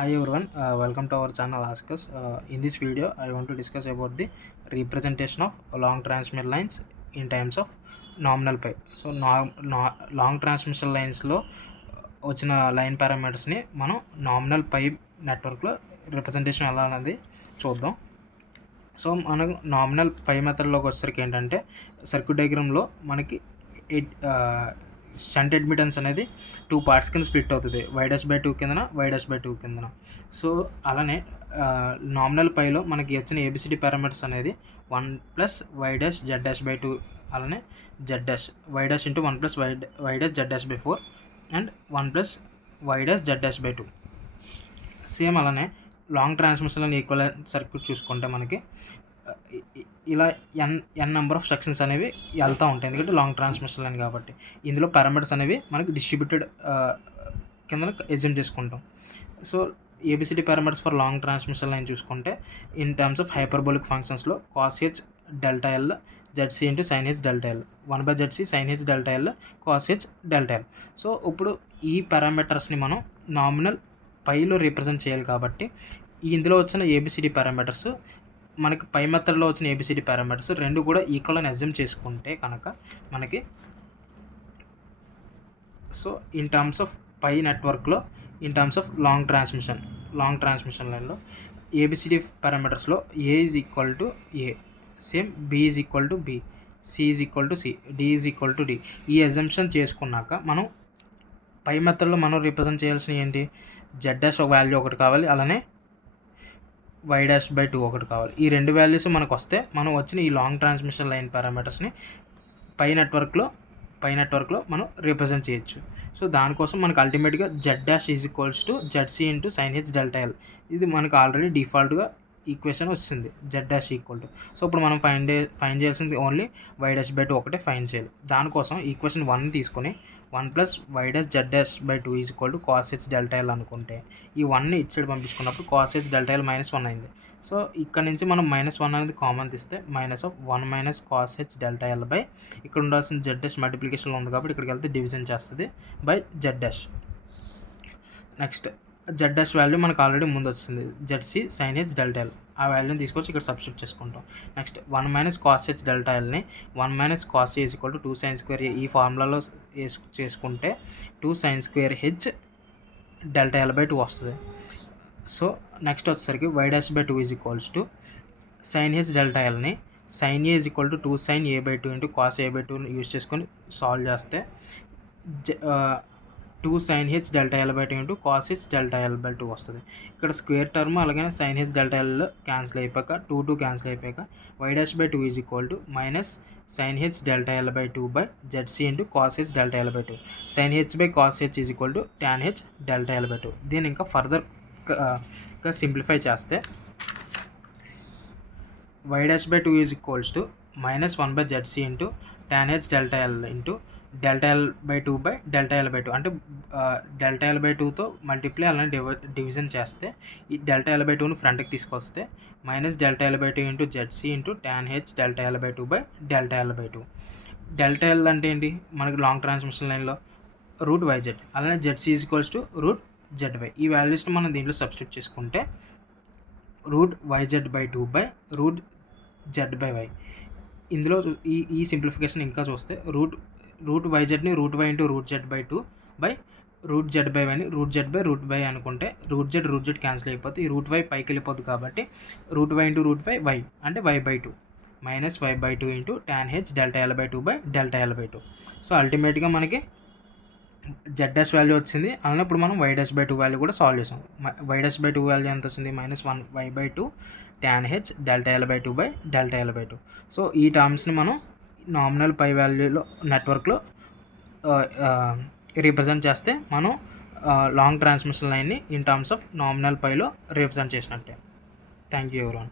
Hi everyone, welcome to our channel Ask Us. In this video, I want to discuss about the representation of long transmission lines in terms of nominal pi. So, long transmission lines లో వచ్చిన line పారామీటర్స్ని మనం nominal పై నెట్వర్క్లో representation ఎలా అనేది చూద్దాం. So మనకు nominal పై మెథడ్లోకి వచ్చేసరికి ఏంటంటే సర్క్యూట్ డయాగ్రామ్లో మనకి షంట్ అడ్మిటెన్స్ అనేది 2 పార్ట్స్ కింద స్ప్లిట్ అవుతుంది, y'/2 కిందన y'/2 కిందన. సో అలానే నామినల్ పైలో మనకి వచ్చిన ఏబిసిడి పారామీటర్స్ అనేది 1+y'(z')/2 అలానే z' y' into 1+y'(z')/4 and 1+y'(z')/2. Same అలానే long transmission line equivalent circuit చూసుకుంటే మనకి ఇలా ఎన్ నెంబర్ ఆఫ్ సెక్షన్స్ అనేవి వెళ్తూ ఉంటాయి, ఎందుకంటే లాంగ్ ట్రాన్స్మిషన్ లైన్ కాబట్టి. ఇందులో పారామీటర్స్ అనేవి మనకి డిస్ట్రిబ్యూటెడ్ కింద ఎజ్యూమ్ చేసుకుంటాం. So ABCD parameters for long transmission line చూసుకుంటే ఇన్ టర్మ్స్ ఆఫ్ హైపర్బోలిక్ ఫంక్షన్స్లో cos h delta L ZC into sin h delta L 1/ZC sin h delta L cos h delta L. So ఇప్పుడు ఈ పారామీటర్స్ని మనం nominal పైలో represent చేయాలి కాబట్టి ఇందులో వచ్చిన ఏబిసిడి పారామీటర్స్ మనకి పై మెథడ్లో వచ్చిన ఏబిసిడి పారామీటర్స్ రెండు కూడా ఈక్వల్ అని అజ్యూమ్ చేసుకుంటే కనుక మనకి so in terms of pi నెట్వర్క్లో in terms of long transmission లైన్లో ఏబిసిడి పారామీటర్స్లో A is equal to A, same B is equal to B, C is equal to C, D is equal to D. ఈ assumption చేసుకున్నాక మనం పై మెథడ్లో మనం represent చేయాల్సిన ఏంటి, z' ఒక వాల్యూ ఒకటి కావాలి, అలానే y'/2 ఒకటి కావాలి. ఈ రెండు వాల్యూస్ మనకు వస్తే మనం వచ్చిన ఈ లాంగ్ ట్రాన్స్మిషన్ లైన్ పారామీటర్స్ని పై నెట్వర్క్లో మనం రిప్రజెంట్ చేయొచ్చు. సో దానికోసం మనకు అల్టిమేట్గా z' is equals to ZC into sin h delta L. ఇది మనకు ఆల్రెడీ డిఫాల్ట్గా ఈక్వేషన్ వచ్చింది, z' ఈక్వల్ టు. సో ఇప్పుడు మనం ఫైండ్ చేయాల్సింది ఓన్లీ y'/2 ఒకటే ఫైండ్ చేయాలి. దానికోసం ఈక్వేషన్ 1 తీసుకొని 1+y'(z'/2 is equal to cos h delta L అనుకుంటే ఈ 1ని ఇటు సైడ్ పంపించుకున్నప్పుడు cos h డెల్టా ఎల్ -1 అయింది. సో ఇక్కడ నుంచి మనం -1 అనేది కామన్ తీస్తే -1 cos h delta L by ఇక్కడ ఉండాల్సిన z' మల్టిప్లికేషన్లో ఉంది కాబట్టి ఇక్కడికి వెళ్తే డివిజన్ చేస్తుంది by z'. Next z' value మనకు ఆల్రెడీ ముందు వచ్చింది, ZC sin h delta L. ఆ వాల్యూని తీసుకొచ్చి ఇక్కడ సబ్స్టిట్యూట్ చేసుకుంటాం. నెక్స్ట్ 1 cos h డెల్టా ఎల్ని 1 cos a is equal to 2 sin² ఈ ఫార్ములాలో చేసుకుంటే 2 sin² డెల్టా ఎల్/2 వస్తుంది. సో నెక్స్ట్ వచ్చేసరికి y'/2 is equals to sin h delta ఎల్ని sin a is equal to 2 sin a/2 into cos a/2 use చేసుకొని solve చేస్తే 2 sin h delta L into cos h delta L వస్తుంది. ఇక్కడ square term అలాగే sin h delta L cancel అయిపోయాక 2 cancel అయిపోయాక y'/2 is equal to sin h delta L by ZC into cos h delta L. sin h by cos h is equal to tan h delta L. దీన్ని ఇంకా ఫర్దర్గా simplify చేస్తే y'/2 is equals to -1/ZC into tan h delta L into delta L by delta L అంటే delta ఎల్/2తో multiply అలానే division చేస్తే ఈ delta ఎల్/2ని ఫ్రంట్కి తీసుకొస్తే delta L into ZC into tan h delta L by delta L. Delta L అంటే ఏంటి మనకి లాంగ్ ట్రాన్స్మిషన్ లైన్లో √yz, అలానే ZC is equals to √zy. ఈ వాల్యూస్ని మనం దీంట్లో సబ్స్టిట్యూట్ చేసుకుంటే √yz/2 బై √z/y. ఇందులో ఈ సింప్లిఫికేషన్ ఇంకా చూస్తే √yzని √y ఇంటూ √z/2 బై √z/yని √z/√y అనుకుంటే √z క్యాన్సిల్ అయిపోతే ఈ √y పైకి వెళ్ళిపోతుంది కాబట్టి √y ఇంటూ √y y అంటే y/2 -y/2 into tan h delta L by delta L. So అల్టిమేట్గా మనకి z' వాల్యూ వచ్చింది. అలానే ఇప్పుడు మనం y'/2 వాల్యూ కూడా సాల్వ్ చేసాం. y'/2 వాల్యూ ఎంత వచ్చింది, -1y/2 tan h delta L by delta L. So ఈ టర్మ్స్ని మనం నామినల్ పై వాల్యూలో నెట్వర్క్లో రిప్రజెంట్ చేస్తే మనం లాంగ్ ట్రాన్స్మిషన్ లైన్ని ఇన్ టర్మ్స్ ఆఫ్ నామినల్ పైలో రిప్రజెంట్ చేసినట్టే. Thank you everyone.